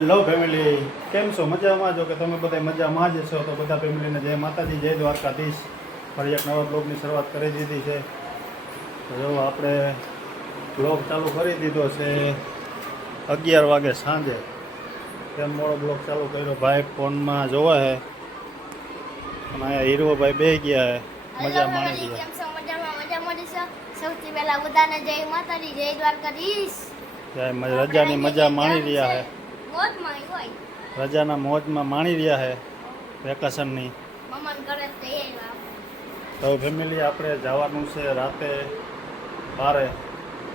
Hello family, કેમ છો? મજામાં છો કે તમે બધા મજામાં જ છો? તો બધા ફેમિલીને જય માતાજી, જય દ્વારકાધીશ. ફરી એક નવા બ્લોગની શરૂઆત કરી દીધી છે. તો જો આપણે બ્લોગ ચાલુ કરી દીધો છે 11 વાગે સાંજે. કેમ મોડો બ્લોગ ચાલુ કર્યો? ભાઈ ફોનમાં જોવા છે અને અહીંયા હીરોભાઈ બે ગયા છે, મજા માણી રહ્યા. સૌથી પહેલા બધાને જય માતાજી, જય દ્વારકાધીશ. રજાની મજા માણી રહ્યા છે. મોજમાં હોય રજાના મોજમાં માણી રહ્યા છે વેકેશનની. મમન કરે તે આવ્યા. તો ફેમિલી આપણે જવાનું છે રાતે 12.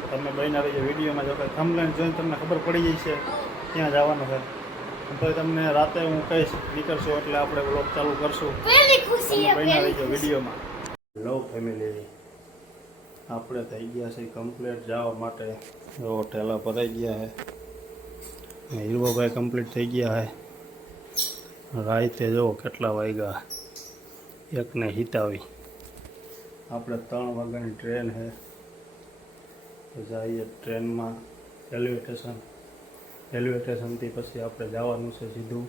તમે બન્યા રહીએ વિડીયોમાં. જો કે થંબનેલ જોઈને તમને ખબર પડી ગઈ છે ત્યાં જવાનું છે. તો તમને રાતે હું કહીશ નીકળશું એટલે આપણે બ્લોગ ચાલુ કરશું. પહેલી ખુશી તમે બન્યા રહીએ વિડીયોમાં. હેલો ફેમિલી, આપણે થઈ ગયા છે કમ્પ્લીટ જવા માટે. જો ઠેલા ભરાઈ ગયા છે. હીરોભાઈ કમ્પ્લીટ થઈ ગયા છે. રાતે જો કેટલા વાગ્યા, 1:07. આપણે 3 વાગ્યાની ટ્રેન છે. તો જઈએ ટ્રેનમાં રેલવે સ્ટેશનથી પછી આપણે જવાનું છે સીધું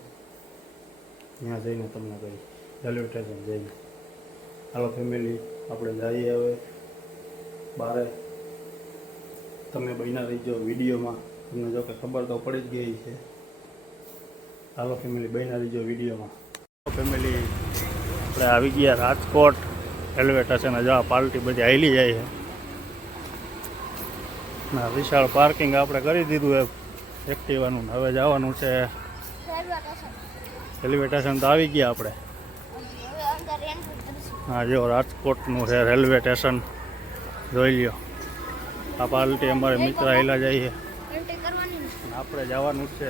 ત્યાં જઈને તમને કહી રેલવે સ્ટેશન જઈએ. હાલો ફેમિલી, આપણે જઈએ હવે 12. તમે બન્યા રહીજો વિડીયોમાં. તમને જો કે ખબર તો પડી જ ગઈ છે. હાલો ફેમિલી, બન્યા રહીજો વિડીયોમાં. ફેમિલી, આપણે આવી ગયા રાજકોટ રેલવે સ્ટેશને. જવા પાર્ટી બધી હાલી જાય છે. ના વિશાળ પાર્કિંગ આપણે કરી દીધું છે એક્ટિવાનું. હવે જવાનું છે રેલવે સ્ટેશન. તો આવી ગયા આપણે. હા, જો રાજકોટનું છે રેલવે સ્ટેશન, જોઈ લ્યો. આ પાર્ટી અમારે મિત્ર હાલ્યા જાય છે. આપણે જવાનું છે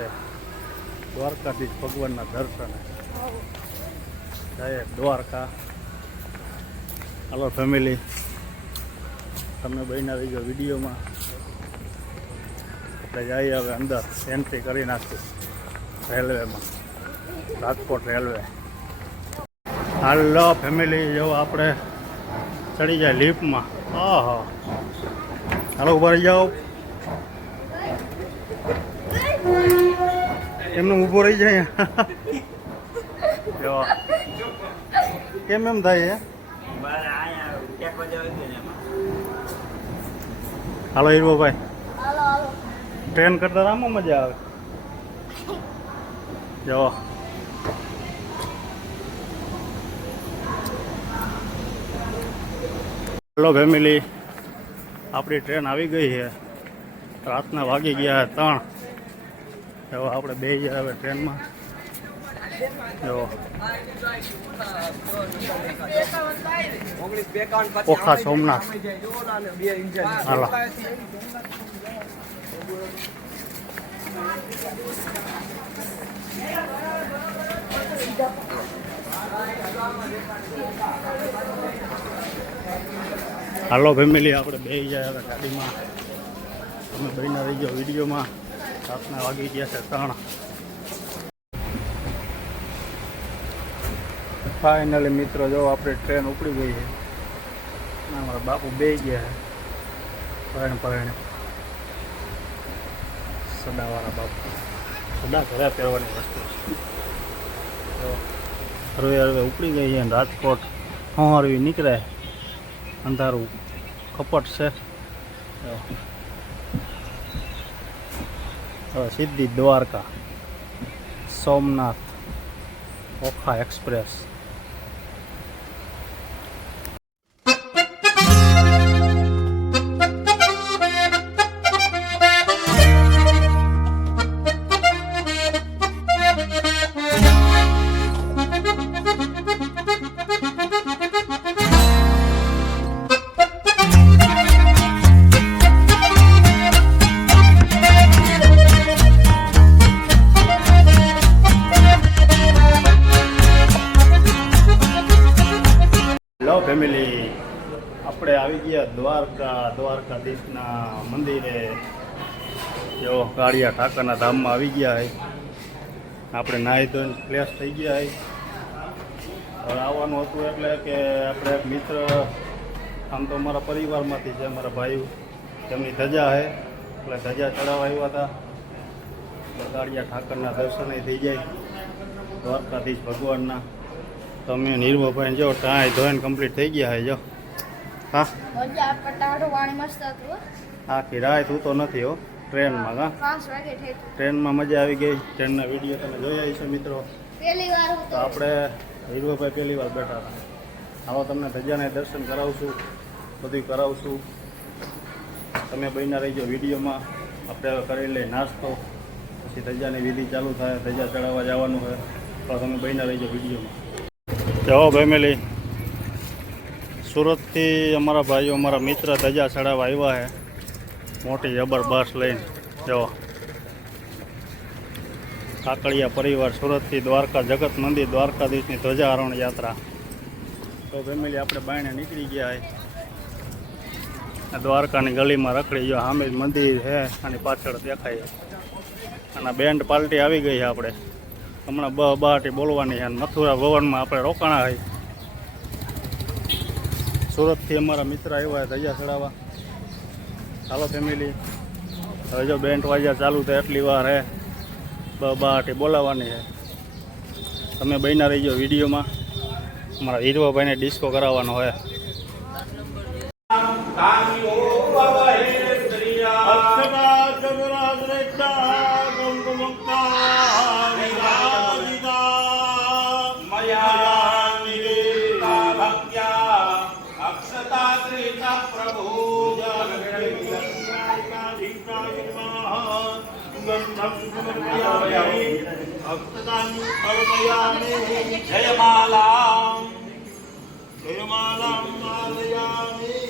દ્વારકાધીશ ભગવાનના દર્શને. જાય દ્વારકા. હાલો ફેમિલી, તમે બન્યા રહીજો વિડીયોમાં. આપણે જઈએ હવે અંદર, એન્ટ્રી કરી નાખશું રેલવેમાં, રાજકોટ રેલવે. હાલો ફેમિલી, જો આપણે ચડી જાય લિફ્ટમાં. હા, હાલો ઉભા રહી જાઓ. એમને ઊભો રહી જાય. જો કેમ એમ થાય? હાલો હીરોભાઈ, ટ્રેન કરતા આમાં મજા આવે. જો હેલો ફેમિલી, આપણી ટ્રેન આવી ગઈ છે. રાતના વાગી ગયા 3. હવે આપણે બે ગયા હવે ટ્રેનમાં. જો ઓખા સોમનાથ. હાલો હાલો ફેમિલી, આપણે બે જાય હવે ગાડીમાં. તમે બન્યા રહી જાઓ વિડીયોમાં. રાતના વાગી ગયા છે 3. ફાઇનલી મિત્રો, જો આપણે ટ્રેન ઉપડી ગઈ છે. અમારા બાપુ બે ગયા છે પરણે. સદાવાળા બાપુ, સદા ઘરે પહેરવાની વસ્તુ છે. હરવે ઉપડી ગઈ છે. રાજકોટ હરવી નીકળે, અંધારું કપટ છે. હવે સીધી દ્વારકા, સોમનાથ, ઓખા એક્સપ્રેસ. ફેમિલી, આપણે આવી ગયા દ્વારકાધીશના મંદિરે. જો કાળિયા ઠાકરના ધામમાં આવી ગયા છે. આપણે નાહી ધોઈને ફ્રેશ થઈ ગયા છે. હવે આવવાનું હતું એટલે કે આપણે એક મિત્ર, આમ તો અમારા પરિવારમાંથી છે, અમારા ભાઈઓ, તેમની ધજા છે એટલે ધજા ચડાવવા આવ્યા હતા. બગાડિયા ઠાકરના દર્શને થઈ જાય દ્વારકાધીશ ભગવાનના. તમે નિર્મભાઈ જો ટાઈ ધોઈને કમ્પ્લીટ થઈ ગયા હે જો. હા મજા પટાડો પાણી મસ્ત હતું હો. આખી રાત હું તો નથી હો ટ્રેનમાં. હા 5 વાગે થઈ હતું. ટ્રેનમાં મજા આવી ગઈ. ટ્રેનના વિડીયો તમે જોયા હશે મિત્રો. પહેલી વાર હું તો તો આપણે હીરવાભાઈ પહેલી વાર બેઠા હતા. આવો તમને ધજાને દર્શન કરાવશું, બધું કરાવશું. તમે બન્યા રહીજો વિડીયોમાં. આપણે હવે કરી લઈએ નાસ્તો, પછી ધજાની વિધિ ચાલુ થાય, ધજા ચડાવવા જવાનું હોય. તો તમે બન્યા રહીજો વિડીયોમાં. જો ફેમિલી, સુરતથી અમારા ભાઈઓ, અમારા મિત્ર ધજા ચડાવવા આવ્યા છે મોટી જબર બસ લઈને. જો કાકડિયા પરિવાર સુરતથી દ્વારકા જગત મંદિર દ્વારકાધીશની ધ્વજારોહણ યાત્રા. તો ફેમિલી આપણે બાયણે નીકળી ગયા છે. દ્વારકાની ગલીમાં રખડી ગયો. સામે જ મંદિર છે અને પાછળ દેખાય. અને બેન્ડ પાર્ટી આવી ગઈ છે. આપણે હમણાં બહાટી બોલવાની છે. અને મથુરા ભવનમાં આપણે રોકાણા હોય. સુરતથી અમારા મિત્ર આવ્યા ધજા ચડાવવા. ચાલો ફેમિલી, હવે જો બેન્ડ વાજા ચાલુ થાય એટલી વાર હે બહાટી બોલાવવાની છે. તમે બન્યા રહીજો વિડીયોમાં. અમારા હીરવાભાઈને ડિસ્કો કરાવવાનો હોય. જયમાલા જયમાલા માલયામી.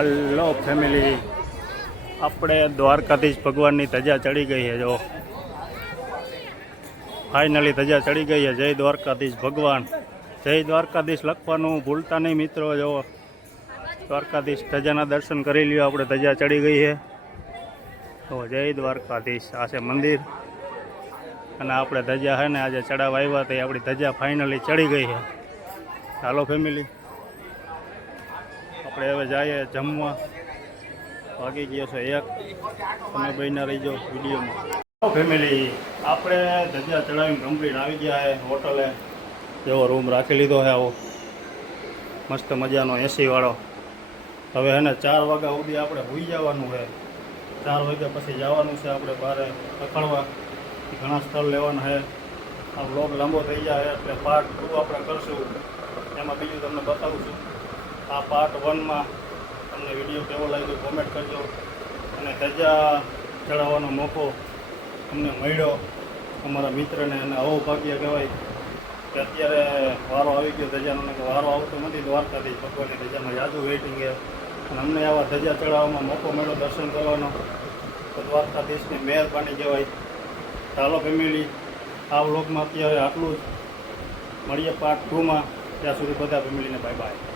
હલો ફેમિલી, આપણે દ્વારકાધીશ ભગવાનની ધજા ચડી ગઈ છે. જો ફાઇનલી ધજા ચડી ગઈ છે. જય દ્વારકાધીશ ભગવાન, જય દ્વારકાધીશ લખવાનું ભૂલતા નહીં મિત્રો. જો દ્વારકાધીશ ધજાના દર્શન કરી લ્યો. આપણે ધજા ચડી ગઈ છે. તો જય દ્વારકાધીશ. આ છે મંદિર અને આપણે ધજા છે ને આજે ચડાવવા આવ્યા તો આપણી ધજા ફાઇનલી ચડી ગઈ છે. હાલો ફેમિલી, આપણે હવે જઈએ જમવા. વાગી ગયો છે 1. તમે બહીને રહીજો વિડીયોમાં. ફેમિલી, આપણે ધજા ચડાવીને કમ્પ્લીટ આવી ગયા છે હોટલે. જેવો રૂમ રાખી લીધો છે આવો મસ્ત મજાનો AC વાળો. હવે હે ને 4 વાગ્યા સુધી આપણે હોઈ જવાનું છે. 4 વાગ્યા પછી જવાનું છે આપણે બહાર રખડવા. ઘણા સ્થળ લેવાના છે. આ બ્લોગ લાંબો થઈ જાય એટલે પાર્ટ 2 આપણે કરશું. એમાં બીજું તમને બતાવું છું. આ પાર્ટ 1માં તમને વિડીયો કેવો લાગ્યો કોમેન્ટ કરજો. અને ધજા ચડાવવાનો મોકો અમને મળ્યો અમારા મિત્રને, અને આવો ભાગ્ય કહેવાય કે અત્યારે વારો આવી ગયો ધજાનો. ને વારો આવતો નથી દ્વારકાધીશ ભગવાનની ધજામાં જાજુ વેઇટિંગ છે. અને અમને આવા ધજા ચડાવવામાં મોકો મળ્યો દર્શન કરવાનો, તો દ્વારકાધીશની મહેરબાની કહેવાય. ચાલો ફેમિલી, આ વ્લોગમાં અત્યારે આટલું જ. મળીએ પાર્ટ 2માં. ત્યાં સુધી બધા ફેમિલીને બાય બાય.